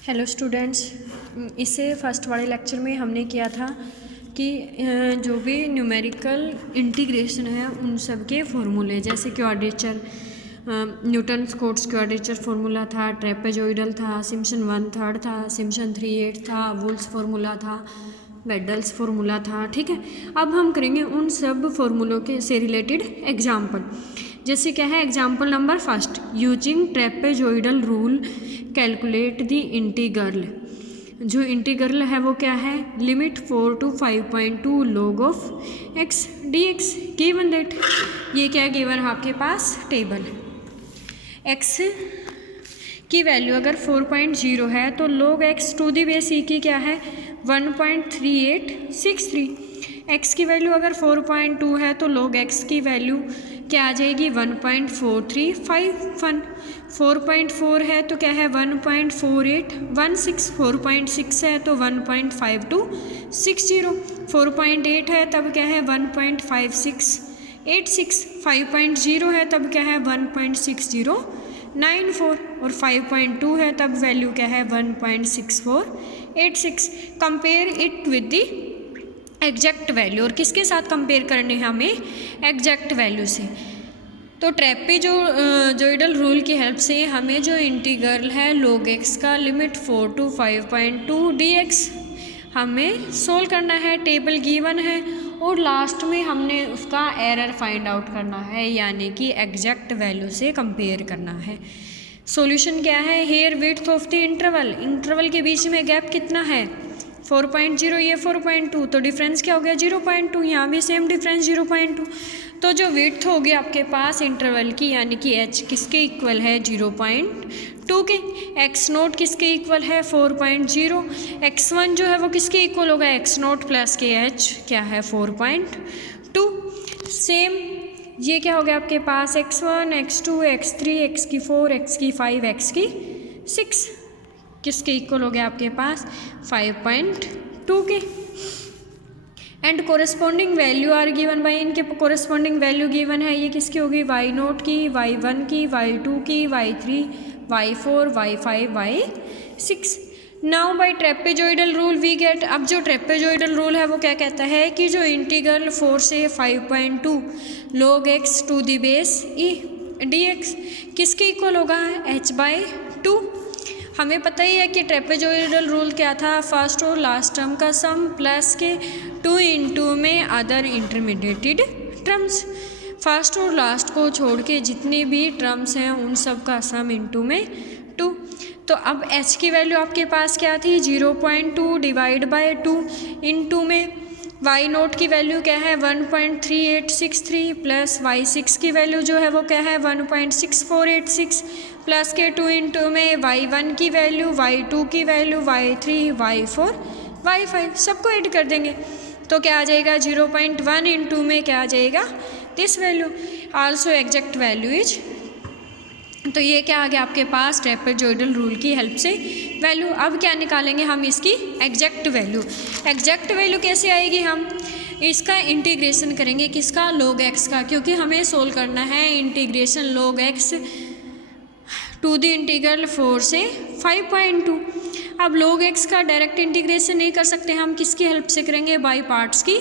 Hello students, इससे first वाले lecture में हमने किया था कि जो भी न्यूमेरिकल इंटीग्रेशन है उन सब के फॉर्मूले, जैसे quadrature, Newton's quotes quadrature formula था, ट्रेपेजॉइडल था, सिम्पसन 1/3 था, सिम्पसन 3/8 था, वुल्स फार्मूला था, वेडल्स फार्मूला था। ठीक है, अब हम करेंगे उन सब फार्मूलों के से रिलेटेड एग्जाम्पल। जैसे क्या है example number first, using trapezoidal rule calculate the integral. जो इंटीग्रल है वो क्या है, limit 4 to 5.2 log of x d x given that. ये क्या गिवन है आपके पास टेबल। एक्स की वैल्यू अगर 4.0 है तो log x to the base e की क्या है 1.3863। एक्स की वैल्यू अगर 4.2 है तो log एक्स की वैल्यू क्या आ जाएगी 1.4351। 4.4 है तो क्या है 1.4816। 4.6 है तो 1.5260। 4.8 है तब क्या है 1.5686। 5.0 है तब क्या है 1.6094 और 5.2 है तब वैल्यू क्या है 1.6486। Compare it with the exact value. और किसके साथ कंपेयर करने हैं हमें, एग्जैक्ट वैल्यू से। तो ट्रेपेजॉइडल रूल की हेल्प से हमें जो इंटीग्रल है log x का लिमिट 4 to 5.2 dx हमें सोल्व करना है। टेबल गिवन है और लास्ट में हमने उसका एरर फाइंड आउट करना है, यानी कि एग्जैक्ट वैल्यू से कंपेयर करना है। सॉल्यूशन क्या है, here width of the interval, interval के बीच में गैप कितना है 4.0, ये 4.2, तो डिफरेंस क्या हो गया 0.2। यहाँ भी सेम डिफरेंस 0.2। तो जो विड्थ होगी आपके पास इंटरवल की, यानी कि h किसके इक्वल है 0.2 के, x नोट किसके इक्वल है 4.0, x1 जो है वो किसके इक्वल होगा x नोट प्लस के h क्या है 4.2। सेम ये क्या हो गया आपके पास x1 x2 x3 x4 x5 x6 किसके इक्वल हो गया आपके पास 5.2 के। And corresponding value are given by, इनके कोरेस्पॉन्डिंग वैल्यू गिवन है, ये किसकी होगी y नोट की, y1 की, y2 की, y3, y4, y5, y6। Now by trapezoidal rule we get, अब जो ट्रेपेजॉइडल रूल है वो क्या कहता है कि जो इंटीग्रल 4 से 5.2 log x to the base e dx किसके इक्वल होगा h/2। हमें पता ही है कि ट्रेपेजॉइडल रूल क्या था, फर्स्ट और लास्ट टर्म का सम प्लस के 2 इंटू में अदर इंटरमीडिएटेड टर्म्स। फर्स्ट और लास्ट को छोड़ के जितनी भी टर्म्स हैं उन सब का सम इंटू में 2। तो अब h की वैल्यू आपके पास क्या थी 0.2 डिवाइड बाय 2 इंटू में y नोट की वैल्यू क्या है 1.3863 प्लस y6 की वैल्यू जो है वो क्या है 1.6486 प्लस के 2 इंटू में y1 की वैल्यू, y2 की वैल्यू, y3, y4, y5 सबको ऐड कर देंगे तो क्या आ जाएगा 0.1 इंटू में क्या आ जाएगा this value, also exact value is. तो ये क्या आ गया आपके पास ट्रेपेजॉइडल रूल की हेल्प से वैल्यू। अब क्या निकालेंगे हम इसकी एग्जैक्ट वैल्यू। एग्जैक्ट वैल्यू कैसे आएगी, हम इसका इंटीग्रेशन करेंगे किसका log x का, क्योंकि हमें सोल्व करना है integration log x to the integral 4 से 5.2। अब log x का डायरेक्ट इंटीग्रेशन नहीं कर सकते, हम किसकी हेल्प से करेंगे, बाई पार्ट्स की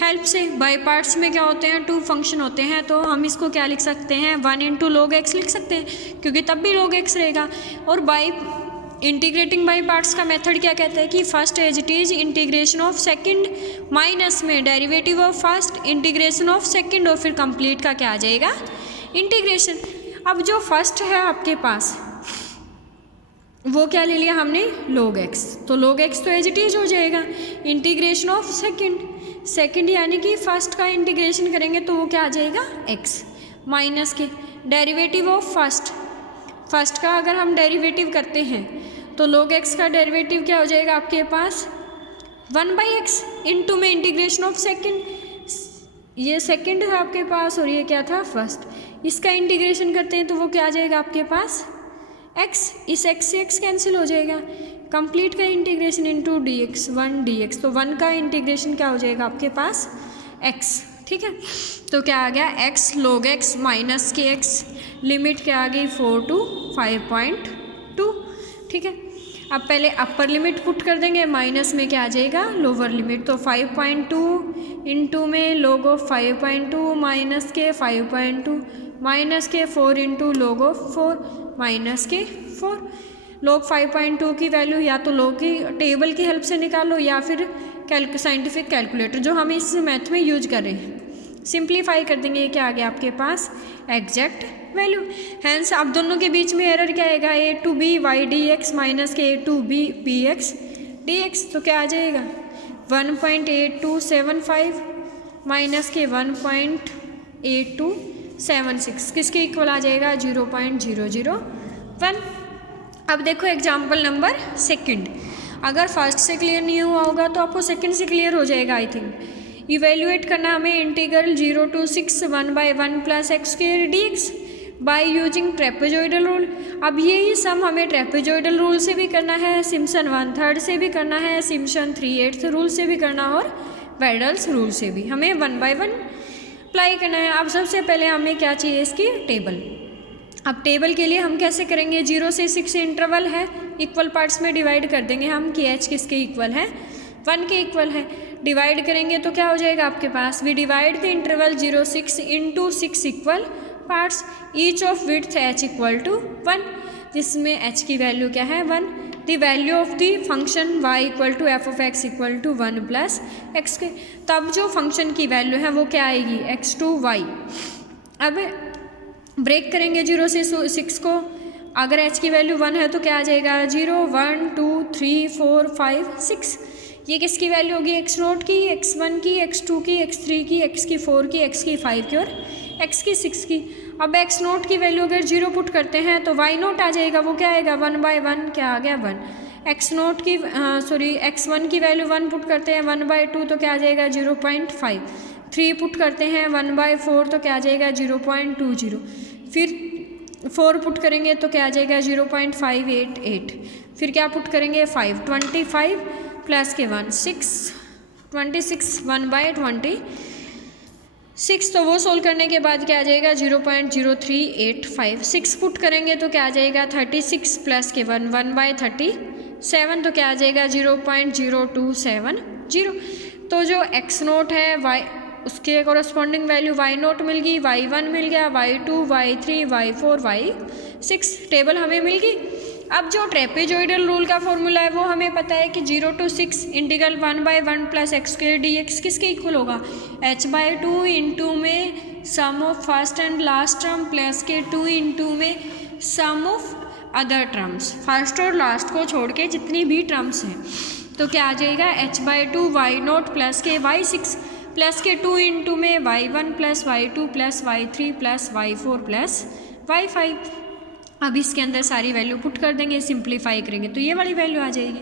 हेल्प से। बाई पार्ट्स में क्या होते हैं 2 फंक्शन होते हैं, तो हम इसको क्या लिख सकते हैं 1 इंटू log x लिख सकते हैं, क्योंकि तब भी log x रहेगा। और बाई इंटीग्रेटिंग बाई पार्ट्स का मेथड क्या कहता है कि first as it is integration of second minus में derivative of first integration of second, और फिर कंप्लीट का क्या आ जाएगा इंटीग्रेशन। अब जो फर्स्ट है आपके पास वो क्या ले लिया हमने log x, तो log x तो एज इट इज हो जाएगा। इंटीग्रेशन ऑफ सेकंड यानी कि फर्स्ट का इंटीग्रेशन करेंगे तो वो क्या आ जाएगा x माइनस के डेरिवेटिव ऑफ फर्स्ट का अगर हम डेरिवेटिव करते हैं तो log x का डेरिवेटिव क्या हो जाएगा आपके पास 1/x इंटू में इंटीग्रेशन ऑफ सेकंड, ये सेकंड था आपके पास और ये क्या था फर्स्ट, इसका इंटीग्रेशन करते हैं तो वो क्या आ जाएगा आपके पास x, इस x से x कैंसिल हो जाएगा, कंप्लीट का इंटीग्रेशन इंटू dx 1 dx, तो 1 का इंटीग्रेशन क्या हो जाएगा आपके पास x। ठीक है, तो क्या आ गया x log x माइनस के x, लिमिट क्या आ गई 4 to 5.2। ठीक है, अब पहले अपर लिमिट पुट कर देंगे, माइनस में क्या आ जाएगा लोअर लिमिट। तो 5.2 इंटू में log ऑफ 5.2 माइनस के 5.2 माइनस के 4 इंटू log ऑफ 4 माइनस के 4। log 5.2 की वैल्यू या तो log की टेबल की हेल्प से निकालो या फिर साइंटिफिक कैलकुलेटर जो हम इस मैथ में यूज कर रहे हैं, सिंप्लीफाई कर देंगे। ये क्या आ गया आपके पास एग्जैक्ट वैल्यू। हैंस अब दोनों के बीच में एरर क्या आएगा, a to b y d x minus के a to b b x d x. तो क्या आ जाएगा 1.8275 माइनस के 1.8276 किसके इक्वल आ जाएगा 0.001। अब देखो एग्जाम्पल नंबर सेकंड, अगर फर्स्ट से क्लियर नहीं हुआ होगा तो आपको सेकंड से क्लियर हो जाएगा आई थिंक। इवेल्युएट करना हमें integral 0 to 6 1/1 plus x square d x by using trapezoidal rule. अब यही सम हमें ट्रेपेजॉइडल रूल से भी करना है, सिम्पसन 1/3 से भी करना है, सिम्पसन 3/8 रूल से भी करना और वेडल्स रूल से भी हमें 1/1 अप्लाई करना है। अब सबसे पहले हमें क्या चाहिए इसकी टेबल। अब टेबल के लिए हम कैसे करेंगे, 0 से 6 इंटरवल है, इक्वल पार्ट्स में डिवाइड कर देंगे हम कि एच किसके इक्वल है 1 के इक्वल है। डिवाइड करेंगे तो क्या हो जाएगा आपके पास, we divide the interval 0 6 into 6 equal parts each of width h equal to 1, जिसमें h की वैल्यू क्या है 1। The value of the function y equal to f of x equal to 1 plus x के, तब जो फंक्शन की value है वो क्या आएगी x टू y। अब ब्रेक करेंगे 0 से 6 को, अगर h की वैल्यू 1 है तो क्या आ जाएगा 0 1 2 3 4 5 6। ये किसकी वैल्यू होगी x0 की, x1 की, x2 की, x3 की, x की 4 की, x की 5 की और x की 6 की। अब x0 की वैल्यू अगर 0 पुट करते हैं तो y0 आ जाएगा, वो क्या आएगा 1/1 क्या आ गया 1। x0 की x1 की वैल्यू 1 पुट करते हैं 1/2 तो क्या आ जाएगा 0.5। 3 पुट करते हैं 1/4 तो क्या आ जाएगा 0.20। फिर 4 पुट करेंगे तो क्या आ जाएगा 0.588। फिर क्या पुट करेंगे 5 25 प्लस के 1 6 26 1/26। तो वो सोल्व करने के बाद क्या आ जाएगा 0.0385। 6 पुट करेंगे तो क्या आ जाएगा 36 प्लस के 1 1/37 तो क्या आ जाएगा 0.0270। तो जो x0 है y उसके कॉरस्पॉन्डिंग वैल्यू y0 मिल गई, y1 मिल गया, y2 y3 y4 y6 table हमें मिल गई। अब जो ट्रेपेजॉइडल रूल का फॉर्मूला है वो हमें पता है कि 0 to 6 integral 1/1 plus x square d x किसके इक्वल होगा h/2 इंटू में sum of first and last term plus के 2 इंटू में सम ऑफ अदर टर्म्स, फर्स्ट और लास्ट को छोड़ के जितनी भी टर्म्स हैं। तो क्या आ जाएगा h/2 y0 प्लस के y6 प्लस के 2 इंटू में y1 plus y2 plus y3 plus y4 plus y5। अब इसके अंदर सारी वैल्यू पुट कर देंगे, सिंप्लीफाई करेंगे तो ये वाली वैल्यू आ जाएगी।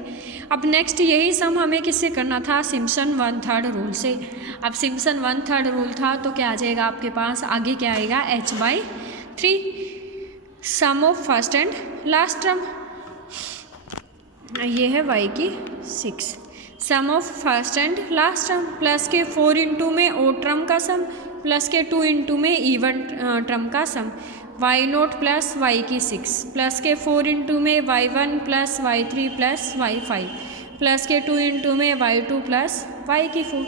अब नेक्स्ट यही सम हमें किससे करना था, सिम्पसन 1/3 रूल से। अब सिम्पसन 1/3 रूल था तो क्या आ जाएगा आपके पास, आगे क्या आएगा h/3 sum of first and last term, ये है y की 6 sum of first and last term plus के 4 इंटू में ओड टर्म का सम प्लस के 2 इंटू में इवन टर्म का सम, y0 प्लस y की 6 प्लस के 4 इंटू में y1 plus y3 plus y5 plus के 2 इंटू में y2 प्लस y की 4।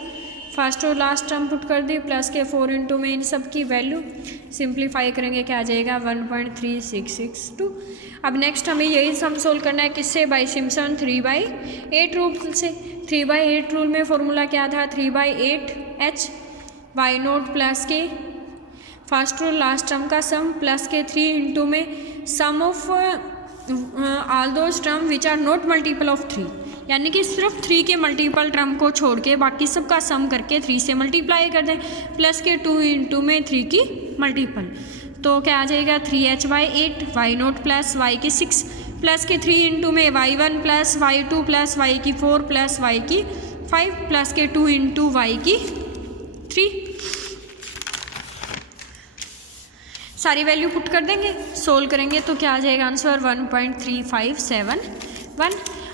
फर्स्ट और लास्ट टर्म पुट कर दी प्लस के 4 इंटू में इन सब की वैल्यू, सिंप्लीफाई करेंगे क्या आ जाएगा 1.3662। अब नेक्स्ट हमें यही सम सोल्व करना है किससे, बाई सिम्पसन 3/8 रूल से। 3/8 रूल में फॉर्मूला क्या था 3/8 h y0 प्लस के फर्स्ट और लास्ट टर्म का सम प्लस के 3 इंटू में sum of all those term which are not multiple of 3, यानी कि सिर्फ 3 के मल्टीपल टर्म को छोड़ के बाकी सबका सम करके 3 से मल्टीप्लाई कर दें प्लस के 2 इंटू में 3 की मल्टीपल। तो क्या आ जाएगा 3h/8 y0 प्लस y की 6 प्लस के 3 इंटू में y1 plus y2 plus y की 4 प्लस y की 5 प्लस के 2 इंटू y की 3। सारी वैल्यू पुट कर देंगे, सोल्व करेंगे तो क्या आ जाएगा आंसर 1.3571।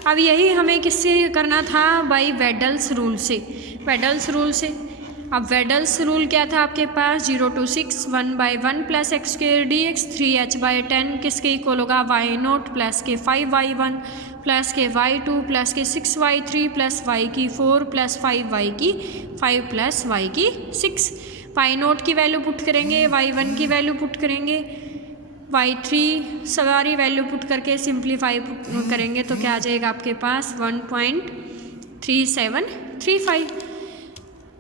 अब यही हमें किससे करना था, बाई वेडल्स रूल से। वेडल्स रूल से अब वेडल्स रूल क्या था आपके पास, 0 to 6 1/1 plus x square D x, 3h/10 किसके इक्वल होगा, y0 प्लस के 5y1 प्लस के y2 प्लस के 6y3 प्लस y की 4 प्लस 5y की 5 प्लस y की 6। y0 की वैल्यू पुट करेंगे, y1 की वैल्यू पुट करेंगे, y3 सारी वैल्यू पुट करके सिंप्लीफाई करेंगे तो क्या आ जाएगा आपके पास 1.3735।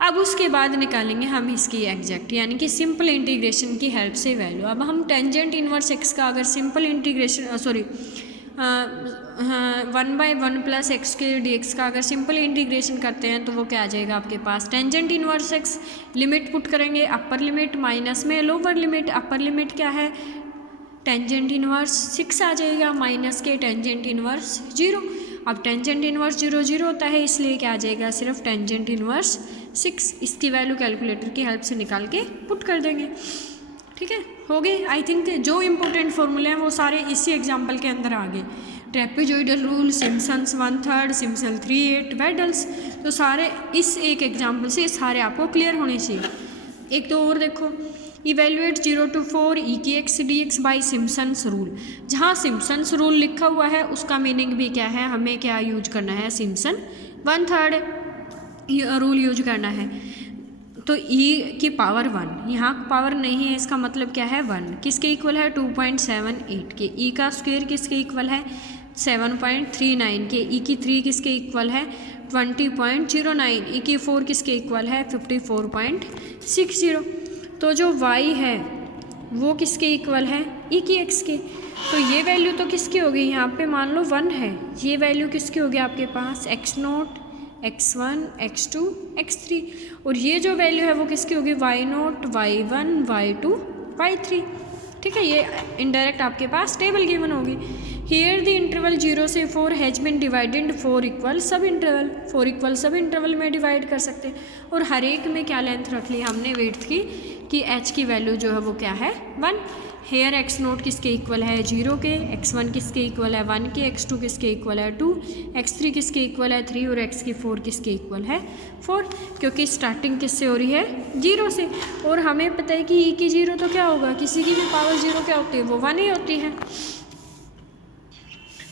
अब उसके बाद निकालेंगे हम इसकी एग्जैक्ट यानी कि सिंपल इंटीग्रेशन की हेल्प से वैल्यू। अब हम टेंजेंट इनवर्स एक्स का अगर simple integration 1/1 plus x square d x का अगर सिंपल इंटीग्रेशन करते हैं तो वो क्या आ जाएगा आपके पास, tangent inverse x limit put करेंगे, अपर लिमिट माइनस में लोअर लिमिट, अपर लिमिट क्या है टेंजेंट इनवर्स 6 आ जाएगा, माइनस के टेंजेंट इनवर्स 0। अब टेंजेंट इनवर्स 0 0 होता है इसलिए क्या आ जाएगा सिर्फ टेंजेंट इनवर्स 6। इसकी वैल्यू कैलकुलेटर की हेल्प से निकाल के पुट कर देंगे। ठीक है, हो गए। आई थिंक जो इंपॉर्टेंट फॉर्मूले हैं वो सारे इसी एग्जाम्पल के अंदर आ गए। Trapezoidal rule, Simpson's 1/3, Simpson 3/8, Weddle's, तो सारे इस एक एग्जाम्पल से सारे आपको क्लियर होने चाहिए। एक तो और देखो, इवेल्युएट 0 to 4 e की x d x by Simpson's rule. जहाँ सिम्पसन्स रूल लिखा हुआ है उसका मीनिंग भी क्या है, हमें क्या यूज करना है, सिम्पसन 1/3 रूल यूज करना है। तो e की पावर 1, यहाँ पावर नहीं है इसका मतलब क्या है 1, किसके इक्वल है 2.78 के, e का स्क्वायर किसके इक्वल है 7.39 के, e की 3 किसके इक्वल है 20.09, e की 4 किसके इक्वल है 54.60। तो जो y है वो किसके इक्वल है e की x के। तो ये वैल्यू तो किसकी होगी, यहाँ पे मान लो 1 है, ये वैल्यू किसकी होगी आपके पास x0, x1, x2, x3, और ये जो वैल्यू है वो किसकी होगी y0, y1, y2, y3। ठीक है, ये इनडायरेक्ट आपके पास टेबल गिवन होगी। हियर द इंटरवल 0 से 4 हैज बिन डिवाइडेड 4 इक्वल सब इंटरवल, 4 इक्वल सब इंटरवल में डिवाइड कर सकते हैं। और हर एक में क्या लेंथ रख ली हमने विड्थ की, कि h की वैल्यू जो है वो क्या है 1। हेयर x0 किसके इक्वल है 0 के, x1 किसके इक्वल है 1 के, x2 किसके इक्वल है 2, x3 किसके इक्वल है 3 और x की 4 किसके इक्वल है 4, क्योंकि स्टार्टिंग किससे हो रही है 0 से। और हमें पता है कि e की 0 तो क्या होगा, किसी की भी पावर 0 क्या होती है वो 1 ही होती है।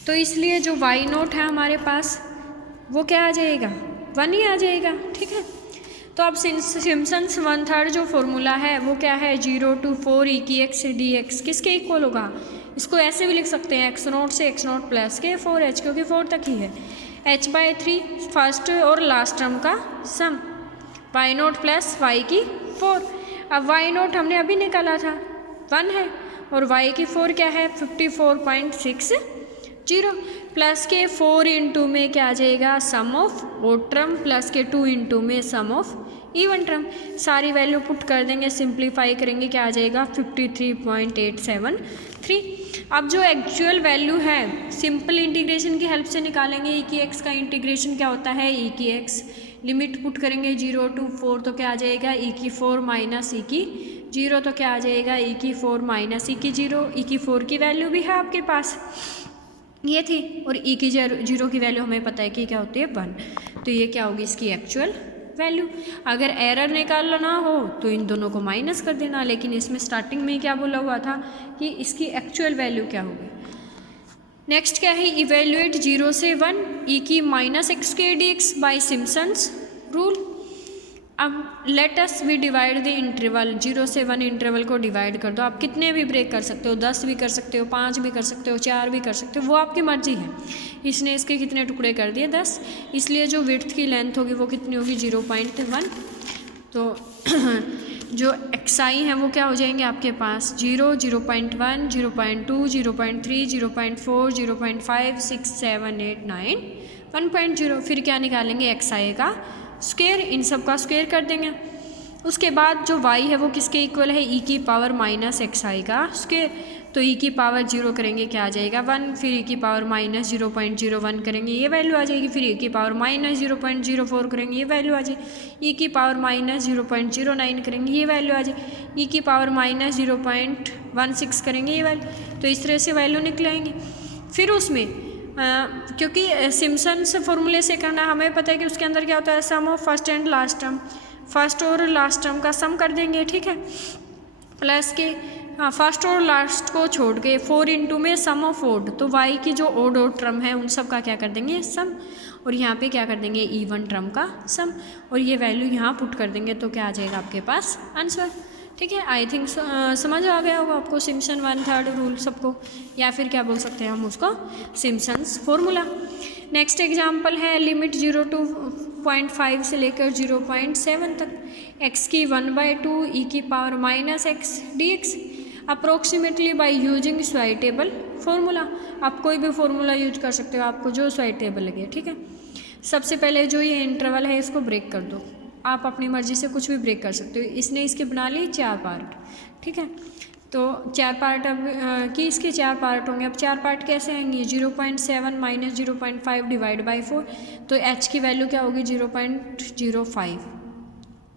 तो इसलिए जो y0 है हमारे पास वो क्या आ जाएगा 1 ही आ जाएगा। ठीक है, तो अब सिम्पसन्स 1/3 जो फॉर्मूला है वो क्या है 0 to 4 e की एक्स डी एक्स किसके इक्वल होगा, इसको ऐसे भी लिख सकते हैं x0 से x0 प्लस के 4h, क्योंकि 4 तक ही है, h/3 फर्स्ट और लास्ट टर्म का सम, y0 प्लस y की 4। अब y0 हमने अभी निकाला था 1 है, और y की 4 क्या है 54.60 प्लस के 4 इंटू में क्या आ जाएगा सम ऑफ ओड टर्म, प्लस के 2 इंटू में सम ऑफ इवन टर्म। सारी वैल्यू पुट कर देंगे, सिंप्लीफाई करेंगे, क्या आ जाएगा 53.873। अब जो एक्चुअल वैल्यू है सिंपल इंटीग्रेशन की हेल्प से निकालेंगे। e की x का इंटीग्रेशन क्या होता है, e की x लिमिट पुट करेंगे 0 to 4 तो क्या आ जाएगा e की 4 माइनस e की 0 तो क्या आ जाएगा e की 4 माइनस e की 0। e की 4 की वैल्यू भी है आपके पास, ये थी, और e की 0 की वैल्यू हमें पता है कि क्या होती है 1। तो ये क्या होगी इसकी एक्चुअल वैल्यू। अगर एरर निकालना हो तो इन दोनों को माइनस कर देना, लेकिन इसमें स्टार्टिंग में क्या बोला हुआ था कि इसकी एक्चुअल वैल्यू क्या होगी। नेक्स्ट क्या है, इवेल्युएट 0 से 1 e की minus x square d x by Simpson's rule. अब let us we divide the interval, 0 से 1 इंटरवल को डिवाइड कर दो। आप कितने भी ब्रेक कर सकते हो, 10 भी कर सकते हो, 5 भी कर सकते हो, 4 भी कर सकते हो, वो आपकी मर्जी है। इसने इसके कितने टुकड़े कर दिए 10, इसलिए जो विड्थ की लेंथ होगी वो कितनी होगी 0.1। तो जो xi है वो क्या हो जाएंगे आपके पास 0, 0.1, 0.2, 0.3, 0.4, 0.5, 6, 7, 8, 9, 1.0। फिर क्या निकालेंगे xi का स्क्वायर, इन सब का स्क्वायर कर देंगे। उसके बाद जो y है वो किसके इक्वल है e की पावर माइनस xi का स्क्वायर। तो e की पावर 0 करेंगे क्या आ जाएगा 1, फिर e की पावर माइनस 0.01 करेंगे ये वैल्यू आ जाएगी, फिर e की पावर माइनस 0.04 करेंगे ये वैल्यू आ जाएगी, e की पावर माइनस 0.09 करेंगे ये वैल्यू आ जाएगी, e की पावर माइनस 0.16 करेंगे ये वैल्यू। तो इस तरह से वैल्यू निकलेंगी। फिर उसमें क्योंकि सिम्पसन्स फॉर्मूले से करना हमें पता है कि उसके अंदर क्या होता है sum of first and last term. First और लास्ट टर्म का सम कर देंगे, ठीक है, प्लस के फर्स्ट और लास्ट को छोड़ के 4 इंटू में सम ऑफ ओड, तो y की जो ओड टर्म है उन सब का क्या कर देंगे सम, और यहाँ पे क्या कर देंगे इवन टर्म का सम, और ये वैल्यू यहाँ पुट कर देंगे तो क्या आ जाएगा आपके पास आंसर, ठीक है। आई थिंक समझ आ गया होगा आपको सिम्पसन 1/3 रूल सबको, या फिर क्या बोल सकते हैं हम उसको सिम्पसन्स फॉर्मूला। नेक्स्ट एग्जाम्पल है लिमिट 0.5 से लेकर 0.7 तक x की 1/2 e की power -x dx approximately by using suitable formula. आप कोई भी फार्मूला यूज कर सकते हो, आपको जो सुइटेबल लगे, ठीक है। सबसे पहले जो ये इंटरवल है इसको ब्रेक कर दो, आप अपनी मर्जी से कुछ भी ब्रेक कर सकते हो। इसने इसके बना लिए 4 पार्ट, ठीक है, तो 4 पार्ट अब कि इसके 4 पार्ट होंगे। अब 4 पार्ट कैसे आएंगे, 0.7 माइनस 0.5 डिवाइड बाई 4, तो h की वैल्यू क्या होगी 0.05,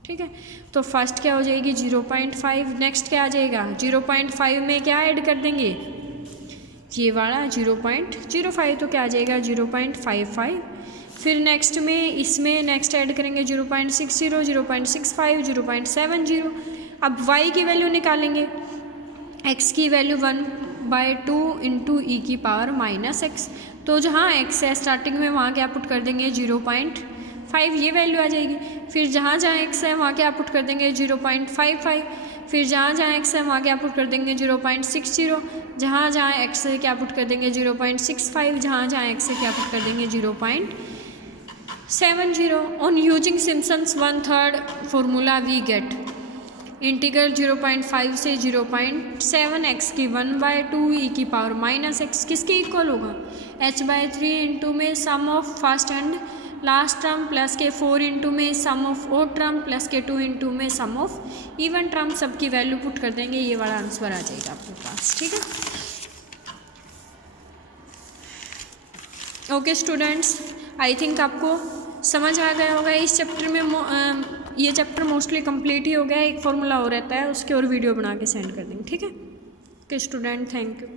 ठीक है। तो फर्स्ट क्या हो जाएगी 0.5, नेक्स्ट क्या आ जाएगा 0.5 में क्या ऐड कर देंगे ये वाला 0.05, तो क्या आ जाएगा 0.55। फिर नेक्स्ट में इसमें नेक्स्ट ऐड करेंगे 0.60, 0.65, 0.70। अब y की वैल्यू निकालेंगे, x की वैल्यू 1/2 इंटू ई की पावर -x, तो जहाँ x है स्टार्टिंग में वहाँ क्या पुट कर देंगे 0.5, ये वैल्यू आ जाएगी। फिर जहाँ जहाँ x है वहाँ क्या पुट कर देंगे 0.55, फिर जहाँ जहाँ x है वहाँ क्या पुट कर देंगे 0.60, जहाँ जहाँ x है क्या पुट कर देंगे 0.65, जहाँ जहाँ x है क्या पुट कर देंगे 0.70। On using Simpson's 1/3 formula we get integral 0.5 से 0.7 x की 1/2 e की पावर -x किसके इक्वल होगा h/3 इंटू में sum of first and last term plus के 4 इंटू में sum of odd term plus के 2 इंटू में सम ऑफ इवन टर्म, सबकी वैल्यू पुट कर देंगे, ये वाला आंसर आ जाएगा आपके पास, ठीक है। ओके स्टूडेंट्स, आई थिंक आपको समझ आ गया होगा। इस चैप्टर में ये चैप्टर मोस्टली कंप्लीट ही हो गया है, एक फॉर्मूला और रहता है, उसकी और वीडियो बना के सेंड कर देंगे, ठीक है। Okay student, thank you.